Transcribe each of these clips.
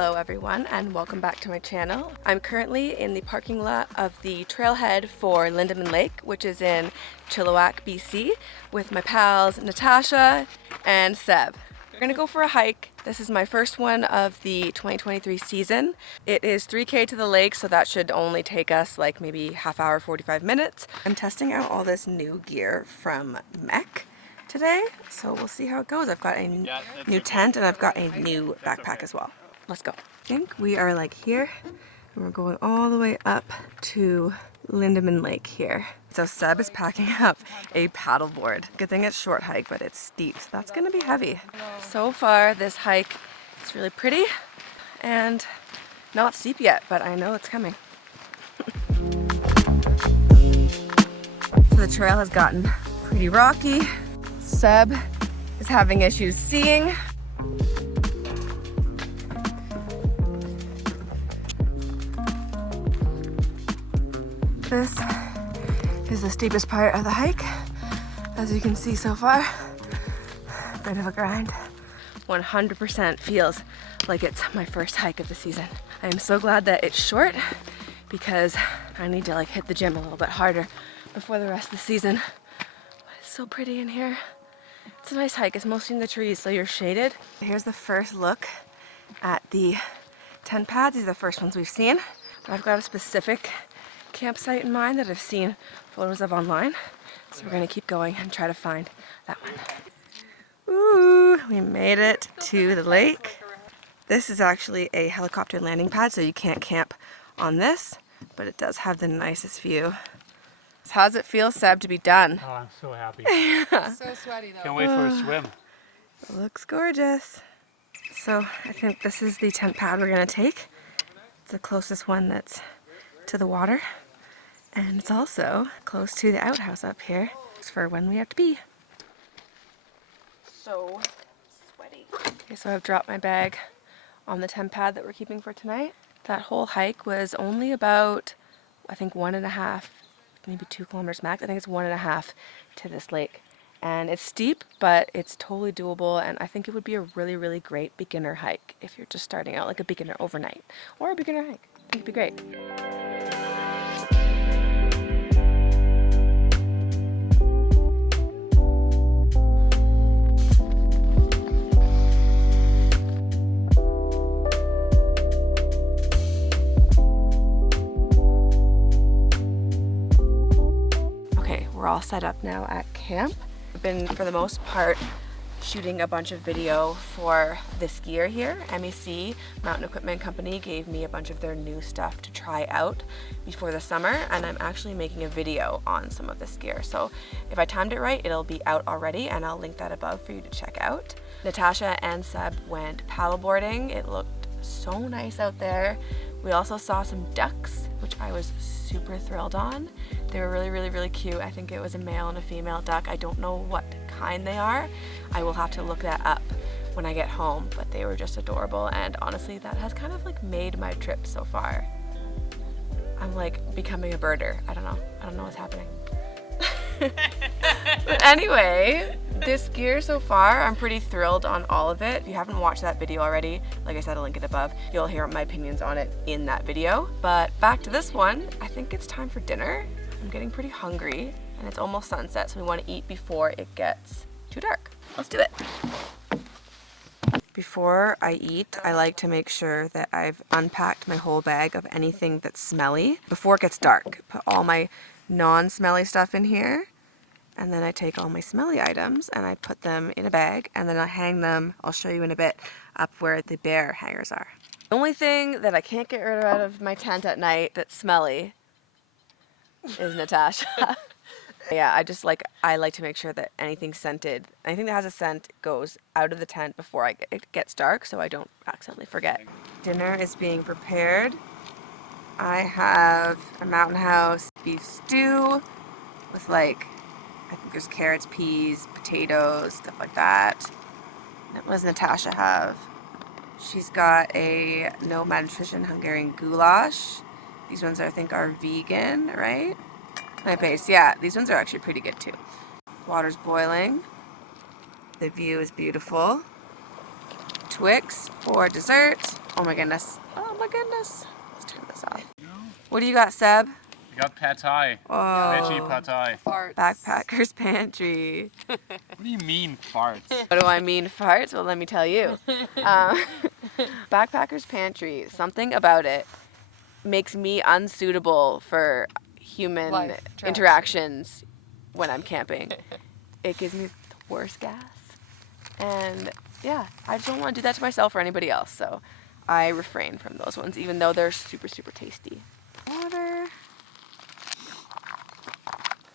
Hello everyone and welcome back to my channel. I'm currently in the parking lot of the trailhead for Lindeman Lake, which is in Chilliwack, BC, with my pals Natasha and Seb. We're gonna go for a hike. This is my first one of the 2023 season. It is 3K to the lake, so that should only take us like maybe half hour, 45 minutes. I'm testing out all this new gear from MEC today, so we'll see how it goes. I've got a new tent and I've got a new backpack as well. Let's go. I think we are like here and we're going all the way up to Lindeman Lake here. So Seb is packing up a paddleboard. Good thing it's short hike, but it's steep, so that's gonna be heavy. So far this hike is really pretty and not steep yet, but I know it's coming. So the trail has gotten pretty rocky. Seb is having issues seeing. This is the steepest part of the hike, as you can see so far. Bit of a grind. 100% feels like it's my first hike of the season. I am so glad that it's short because I need to like hit the gym a little bit harder before the rest of the season. But it's so pretty in here. It's a nice hike. It's mostly in the trees, so you're shaded. Here's the first look at the tent pads. These are the first ones we've seen. But I've got a specific campsite in mind that I've seen photos of online. So we're gonna keep going and try to find that one. Ooh, we made it to the lake. This is actually a helicopter landing pad, so you can't camp on this, but it does have the nicest view. So how does it feel, Seb, to be done? Oh, I'm so happy. So sweaty though. Can't wait for a swim. It looks gorgeous. So I think this is the tent pad we're gonna take. It's the closest one that's to the water. And it's also close to the outhouse up here. It's for when we have to pee. So sweaty. Okay, so I've dropped my bag on the tent pad that we're keeping for tonight. That whole hike was only about, I think 1.5, maybe 2 kilometers max. I think it's 1.5 to this lake. And it's steep, but it's totally doable. And I think it would be a really, really great beginner hike if you're just starting out, like a beginner overnight or a beginner hike. It'd be great. We're all set up now at camp. I've been, for the most part, shooting a bunch of video for this gear here. MEC, Mountain Equipment Company, gave me a bunch of their new stuff to try out before the summer, and I'm actually making a video on some of this gear. So if I timed it right, it'll be out already, and I'll link that above for you to check out. Natasha and Seb went paddleboarding. It looked so nice out there. We also saw some ducks, which I was super thrilled on. They were really, really, really cute. I think it was a male and a female duck. I don't know what kind they are. I will have to look that up when I get home, but they were just adorable. And honestly, that has kind of like made my trip so far. I'm like becoming a birder. I don't know what's happening. But anyway, this gear so far, I'm pretty thrilled on all of it. If you haven't watched that video already, like I said, I'll link it above. You'll hear my opinions on it in that video. But back to this one, I think it's time for dinner. I'm getting pretty hungry and it's almost sunset, so we want to eat before it gets too dark. Let's do it. Before I eat, I like to make sure that I've unpacked my whole bag of anything that's smelly before it gets dark. Put all my non-smelly stuff in here, and then I take all my smelly items and I put them in a bag, and then I hang them, I'll show you in a bit, up where the bear hangers are. The only thing that I can't get rid of out of my tent at night that's smelly is Natasha. Yeah, I like to make sure that anything scented, anything that has a scent goes out of the tent before it gets dark, so I don't accidentally forget. Dinner is being prepared. I have a Mountain House beef stew with I think there's carrots, peas, potatoes, stuff like that. And what does Natasha have? She's got a no malnutrition Hungarian goulash. These ones I think are vegan, right? My base, yeah, these ones are actually pretty good too. Water's boiling. The view is beautiful. Twix for dessert. Oh my goodness. Oh my goodness. Let's turn this off. What do you got, Seb? I got pad thai. Oh. Veggie pad thai. Farts. Backpackers Pantry. What do you mean farts? What do I mean farts? Well, let me tell you. Backpackers Pantry, something about it makes me unsuitable for human Life interactions when I'm camping. It gives me the worst gas. And yeah, I just don't want to do that to myself or anybody else. So I refrain from those ones, even though they're super, super tasty. Water.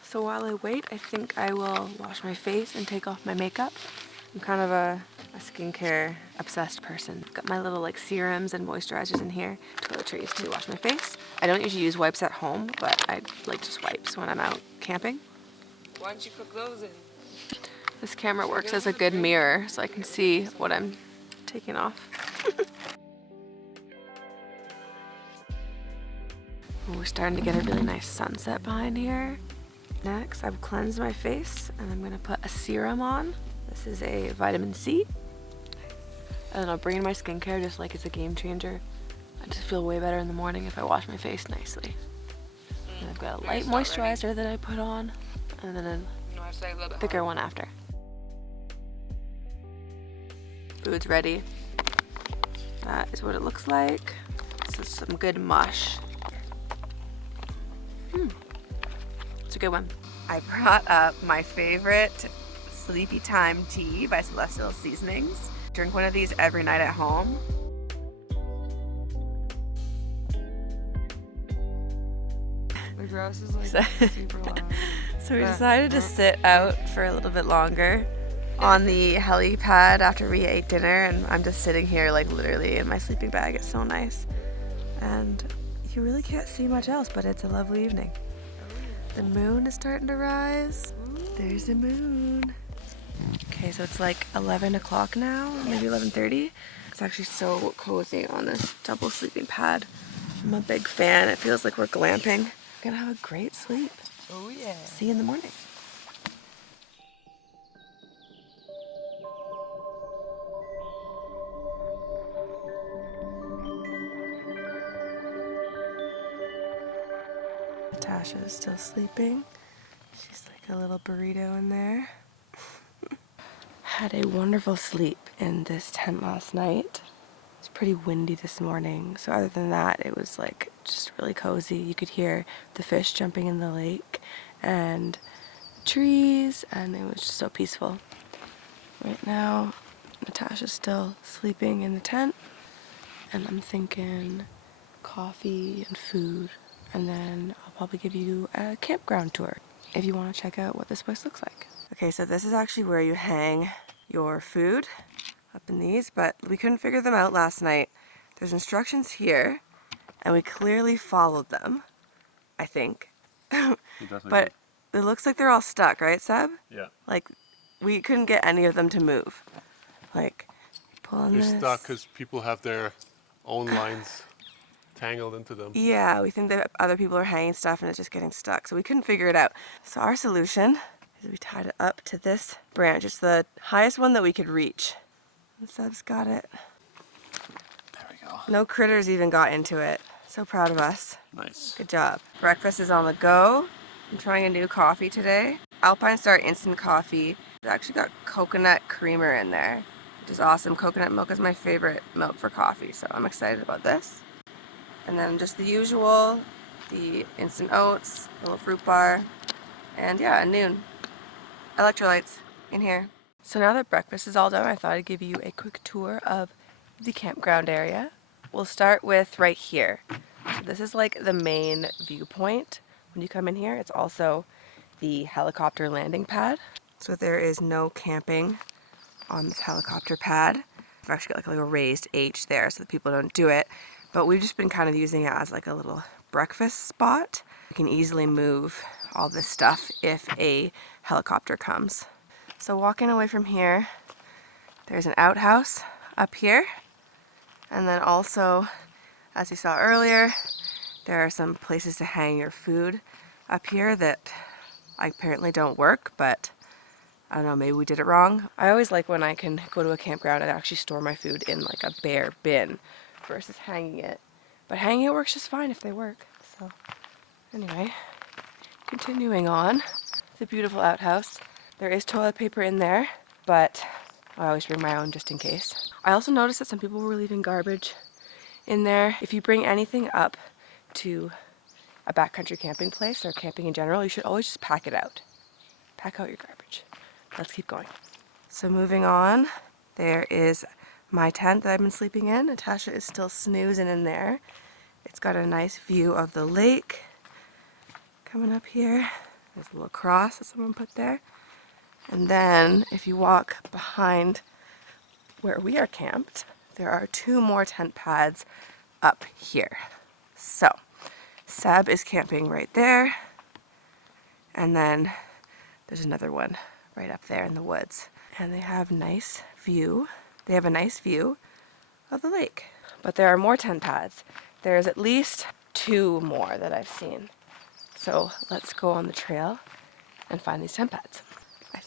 So while I wait, I think I will wash my face and take off my makeup. I'm kind of a skincare obsessed person. I've got my little like serums and moisturizers in here, toiletries to wash my face. I don't usually use wipes at home, but I like just wipes when I'm out camping. Why don't you cook those in? This camera works as a good mirror, so I can see what I'm taking off. We're starting to get a really nice sunset behind here. Next, I've cleansed my face and I'm gonna put a serum on. This is a vitamin C. And I'll bring in my skincare just like it's a game changer. I just feel way better in the morning if I wash my face nicely. And I've got a light moisturizer that I put on and then a thicker one after. Food's ready. That is what it looks like. This is some good mush. It's a good one. I brought up my favorite Sleepy Time tea by Celestial Seasonings. Drink one of these every night at home. The grass is like super loud. So we decided to sit out for a little bit longer on the helipad after we ate dinner, and I'm just sitting here like literally in my sleeping bag. It's so nice. And you really can't see much else, but it's a lovely evening. The moon is starting to rise. There's the moon. Okay, so it's like 11 o'clock now, maybe 11:30. It's actually so cozy on this double sleeping pad. I'm a big fan. It feels like we're glamping. We're gonna have a great sleep. Oh yeah. See you in the morning. Natasha is still sleeping. She's like a little burrito in there. Had a wonderful sleep in this tent last night. It's pretty windy this morning, so other than that, it was like just really cozy. You could hear the fish jumping in the lake and trees, and it was just so peaceful. Right now, Natasha's still sleeping in the tent, and I'm thinking coffee and food, and then I'll probably give you a campground tour if you want to check out what this place looks like. Okay, so this is actually where you hang your food, up in these, but we couldn't figure them out last night. There's instructions here, and we clearly followed them, I think. But it looks like they're all stuck, right, Seb? Yeah. Like, we couldn't get any of them to move. Like, pull on this. They're stuck because people have their own lines tangled into them. Yeah, we think that other people are hanging stuff and it's just getting stuck, so we couldn't figure it out. So our solution is we tied it up to this branch. It's the highest one that we could reach. And Seb's got it. There we go. No critters even got into it. So proud of us. Nice. Good job. Breakfast is on the go. I'm trying a new coffee today. Alpine Star Instant Coffee. It's actually got coconut creamer in there, which is awesome. Coconut milk is my favorite milk for coffee, so I'm excited about this. And then just the usual, the instant oats, a little fruit bar, and yeah, at noon. Electrolytes in here. So now that breakfast is all done, I thought I'd give you a quick tour of the campground area. We'll start with right here. So this is like the main viewpoint. When you come in here, it's also the helicopter landing pad. So there is no camping on this helicopter pad. I've actually got like a little raised H there so that people don't do it. But we've just been kind of using it as like a little breakfast spot. We can easily move all this stuff if a helicopter comes. So walking away from here, there's an outhouse up here. And then also, as you saw earlier, there are some places to hang your food up here that apparently don't work, but I don't know, maybe we did it wrong. I always like when I can go to a campground and actually store my food in like a bare bin versus hanging it. But hanging it works just fine if they work. So anyway, continuing on. It's a beautiful outhouse. There is toilet paper in there, but I always bring my own just in case. I also noticed that some people were leaving garbage in there. If you bring anything up to a backcountry camping place or camping in general, you should always just pack it out. Pack out your garbage. Let's keep going. So moving on, there is my tent that I've been sleeping in. Natasha is still snoozing in there. It's got a nice view of the lake coming up here. There's a little cross that someone put there. And then if you walk behind where we are camped, there are 2 more tent pads up here. So Seb is camping right there. And then there's another one right up there in the woods. And they have a nice view. They have a nice view of the lake. But there are more tent pads. There's at least 2 more that I've seen. So let's go on the trail and find these tent pads.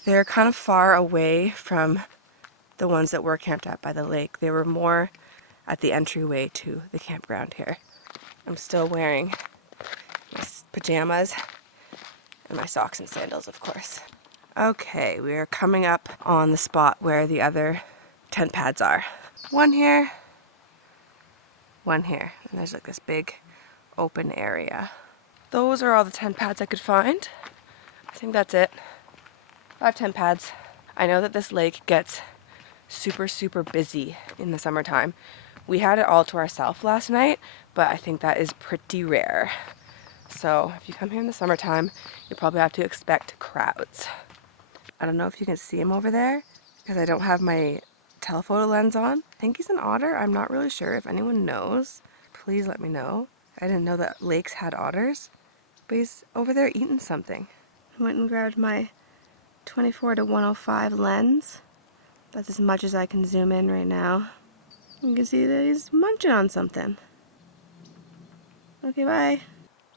They're kind of far away from the ones that were camped at by the lake. They were more at the entryway to the campground here. I'm still wearing my pajamas and my socks and sandals, of course. Okay, we are coming up on the spot where the other tent pads are. One here, and there's like this big open area. Those are all the tent pads I could find. I think that's it. 5 tent pads. I know that this lake gets super busy in the summertime. We had it all to ourselves last night, but I think that is pretty rare. So if you come here in the summertime, you probably have to expect crowds. I don't know if you can see him over there because I don't have my telephoto lens on. I think he's an otter. I'm not really sure. If anyone knows, please let me know. I didn't know that lakes had otters, but he's over there eating something. I went and grabbed my 24 to 105 lens. That's as much as I can zoom in right now. You can see that he's munching on something. Okay, bye.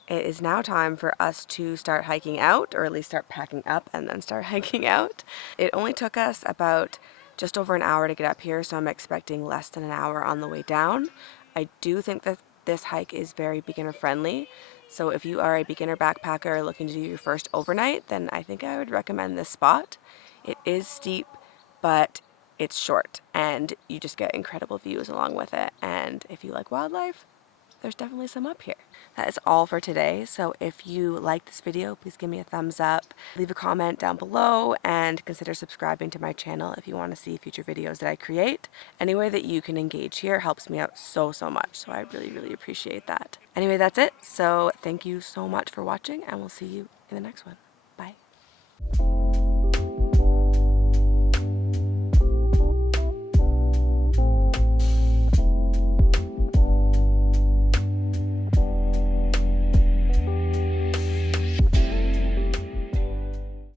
It is now time for us to start hiking out, or at least start packing up and then start hiking out. It only took us about just over an hour to get up here, so I'm expecting less than an hour on the way down. I do think that this hike is very beginner friendly. So if you are a beginner backpacker looking to do your first overnight, then I think I would recommend this spot. It is steep, but it's short, and you just get incredible views along with it. And if you like wildlife, there's definitely some up here. That is all for today. So if you like this video, please give me a thumbs up, leave a comment down below, and consider subscribing to my channel if you want to see future videos that I create. Any way that you can engage here helps me out so much. So I really appreciate that. Anyway, that's it. So thank you so much for watching, and we'll see you in the next one. Bye.